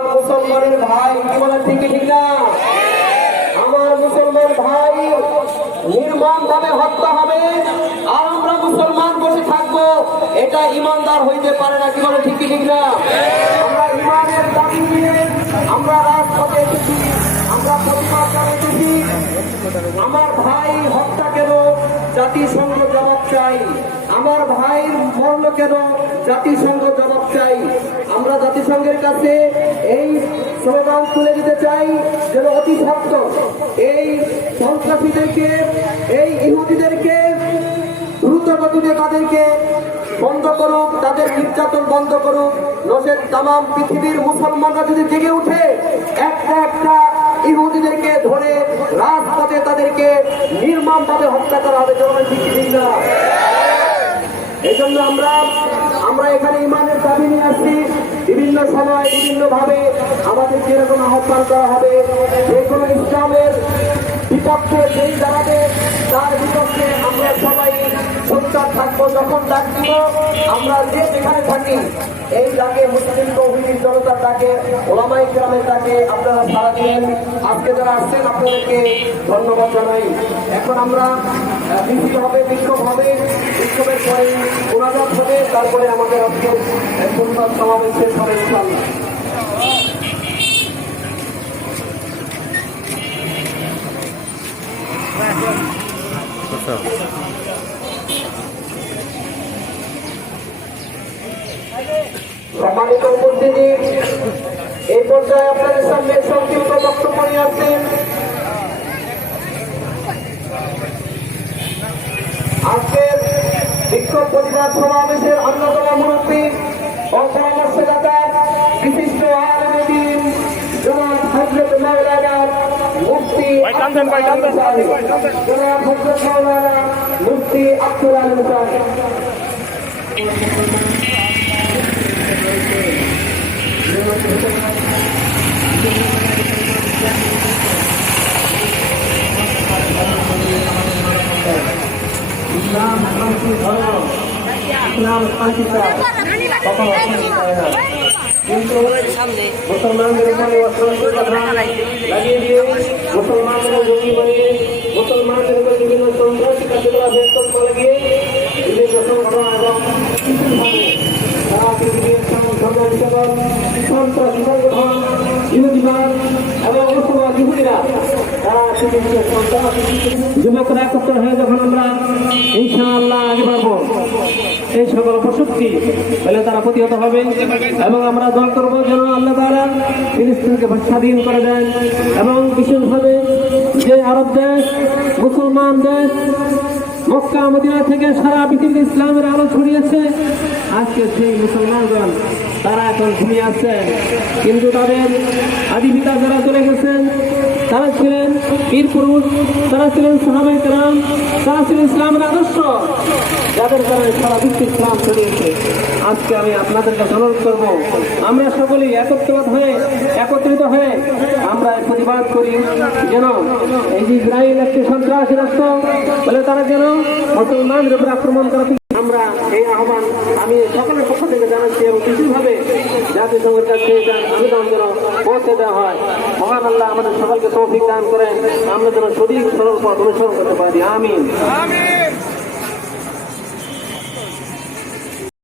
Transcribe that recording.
মুসলমানের ভাই কি বলে ঠিক ঠিক না? আমার মুসলমান ভাই নির্মম ভাবে হত্যা হবে আর আমরা মুসলমান বসে থাকবো, এটা ইমানদার হইতে পারে না। কি বলে ঠিক ঠিক না? আমরা ইমানের দাবি নিয়ে আমরা রাজপথে এসেছি, আমরা প্রতিবাদ জানাইতেছি। আমার ভাই হত্যা কেন? জাতিসংঘ জবাব চাই। আমার ভাই মরল কেন? জাতিসংঘ জবাব চাই। আমরা জাতিসংঘের কাছে এই স্লোগান তুলে দিতে চাই যেন অতি সত্বর এই সন্ত্রাসীদেরকে, এই ইহুদিদেরকে দ্রুত গতিতে তাদেরকে বন্ধ করুক, তাদের নির্যাতন বন্ধ করুক। নচেত তামাম পৃথিবীর মুসলমানরা যদি জেগে উঠে একটা একটা ইহুদিদেরকে ধরে রাজপথে তাদেরকে নির্মম ভাবে হত্যা করা হবে। জনগণ ঠিক ঠিক না? এই জন্য আমরা এখানে ইমানের দাবি নিয়ে আসছি। বিভিন্ন সময় বিভিন্ন ভাবে আমাদের যেরকম আহ্বান করা হবে, যে কোনো ইসলামের বিপক্ষে যেই দাঁড়াবে তার বিপক্ষে আমরা সবাই সোচ্চার থাকবো। যখন ডাক দিব আমরা যে যেখানে থাকি এই ডাকে মুসলিম তৌহিদি জনতার ডাকে, ওলামায়ে কেরামের ডাকে আপনারা সাড়া দিলেন। আজকে যারা আসছেন আপনাদেরকে ধন্যবাদ জানাই। এখন আমরা মিছিল হবে, বিক্ষোভ হবে, বিক্ষোভের পরে মোনাজাত হবে, তারপরে আমাদের আজকে সংবাদ সমাবেশ শেষ হবে ইনশাআল্লাহ। সম্মানিত উপস্থিতি, এই পর্যায়ে আপনাদের সামনে সংক্ষিপ্ত বক্তব্য নিয়ে আসছেন আজকের বিক্ষোভ প্রতিবাদ সমাবেশের অন্যতম মুরব্বী ও পরামর্শদাতা বিশিষ্ট আলেম দ্বীন জনাব হযরত মাওলানা মুফতি জনাব হযরত মাওলানা মুফতি আব্দুল আলিম সাহেব। ইসলাম শান্তি ধর্ম, ইসলাম শান্তি চায়, কখনো অশান্তি চায় না। কিন্তু মুসলমানদের উপরে অসংখ্য কথা লাগিয়ে দিয়ে মুসলমানদের জঙ্গি বানিয়ে মুসলমানদের উপরে বিভিন্ন সন্ত্রাসী কার্যকলাপ বক্তব্য লাগিয়ে বিভিন্ন সংগঠন এবং বিশেষভাবে সারা পৃথিবীর ধর্ম বিতরণ সন্ত্রাসী সংগঠন ইহুদিবাদ এবং মুসলমান ইহুদিরা সারা পৃথিবীর যুবকরা একত্র হয়ে যখন আমরা ইনশাআল্লাহ আগে বাড়বো, এই সকল অপশক্তি বলে তারা প্রতিহত হবে এবং আমরা দোয়া করবো যেন আল্লাহ তাআলা ফিলিস্তিনকে স্বাধীন করে দেন এবং বিশেষভাবে যে আরব দেশ, মুসলমান দেশ মক্কা মদিনা থেকে সারা পৃথিবীতে ইসলামের আলো ছড়িয়েছে, আজকে সেই মুসলমানগণ তারা এখন ঘুমিয়ে আসছেন। কিন্তু তাদের আদি পিতা যারা চলে গেছেন তারা ছিলেন পীর পুরুষ, তারা ছিলেন সাহাবায়ে কেরাম, তারা ছিলেন ইসলামের আদর্শ, যাদের কারণে সারা বিশ্বে ইসলাম ছড়িয়েছে। আজকে আমি আপনাদেরকে অনুরোধ করবো আমরা সকলেই একত্রিত হয়ে আমরা প্রতিবাদ করি যেন এই যে ইসরায়েল একটি সন্ত্রাসী রাষ্ট্র বলে তারা যেন মুসলমানদের উপর আক্রমণ করে। আমরা এই আহ্বান আমি সকলের পক্ষ থেকে জানাচ্ছি এবং বিশেষভাবে জাতিসংঘের কাছে আবেদন যেন পৌঁছে দেওয়া হয়। মহান আল্লাহ আমাদের সকলকে তৌফিক দান করেন, আমরা যেন সঠিক সরল পথ অনুসরণ করতে পারি। আমিন।